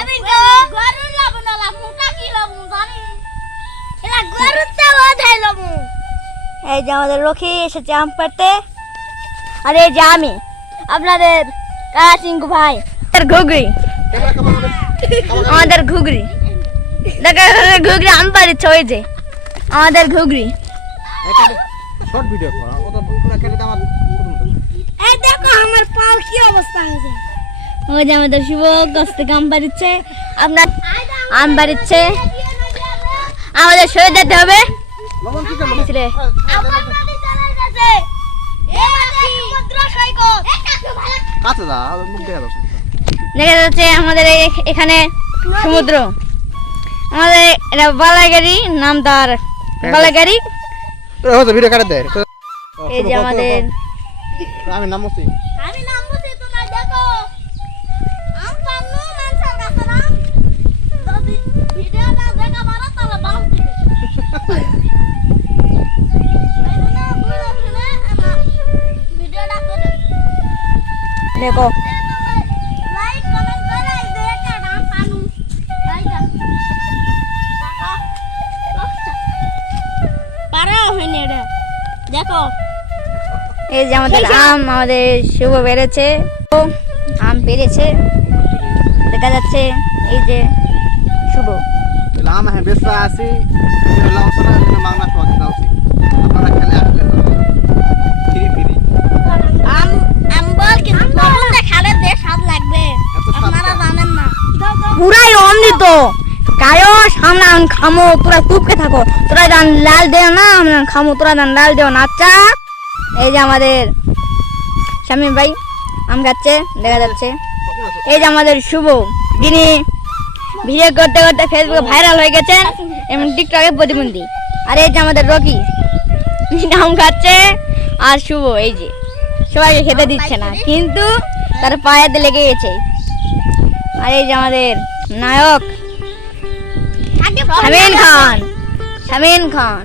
আমি গরুর লবণ মুটা কি লবণ জানি এলা গরুর চাওয়া ধাই লবণ। এই যে আমাদের রকি এসেছে আম পাড়তে, আর এই যে আমি আপনাদের কাচিঙ্কু ভাই ঘুগরি, আমাদের ঘুগরি দেখা ঘুগরি আম পাড়ছে, ওই যে আমাদের ঘুগরি। শর্ট ভিডিও করা ওটা পুরো খেলে তো আমার এই দেখো আমার পাও কি অবস্থা হয়েছে। ওই যে আমাদের শুভ গাছ থেকে আম পাড়ছে, আপনার আম পাড়ছে, আমাদের সরে যেতে হবে। লবণ কি করলো রে কাছে যা মুখ দেখা দাও। দেখা যাচ্ছে আমাদের এখানে সমুদ্র, আমাদের এটা বালাগাড়ি, নাম তার বালাগাড়ি। হয়তো ভিডিও কাটে দেয়। এই যে আমাদের আমি নাম বলছি, আমি নাম বলছি, তোমরা দেখো আম পান্নু মানসার কাছে না যদি ভিডিওটা দেখা পারো তাহলে বাস দিবে। এইজন্য বুঝলো শুনে আমার ভিডিওটা করে দেখো, লাইক কমেন্ট করে এই যে একটা আম পান্নু এইটা পারা হয়নি এটা দেখো। এই যে আমাদের আম, আমাদের শুভ বেড়েছে, আম পেরেছে দেখা যাচ্ছে। এই যে শুভ লাম হ্যাঁ ব্যস্ত আছি, লাম সারা দিন মাংনা খাওয়াতে দাওছি। আপনারা খেলে আসলে ফ্রি ফ্রি আম আম বল কিন্তু বলতে খালে বেশ স্বাদ লাগবে, এত স্বাদ আপনারা কেন? জানেন না পুরাই অমৃত। কায়ো সামনে আম খামো, তোরা চুপকে থাকো, তোরা দান লাল দেও না, আমরা খামো, তোরা দান লাল দেও না। আচ্ছা এই যে আমাদের শামীম ভাই আম খাচ্ছে দেখা যাচ্ছে। এই যে আমাদের শুভ, যিনি ভিডিও করতে করতে ফেসবুকে ভাইরাল হয়ে গেছেন এবং টিকটকে প্রতিবন্ধী। আর এই যে আমাদের রকি আম খাচ্ছে, আর শুভ এই যে সবাইকে খেতে দিচ্ছে না কিন্তু তার পায়েতে লেগে গেছে। আর এই যে আমাদের নায়ক শামীম খান, শামীম খান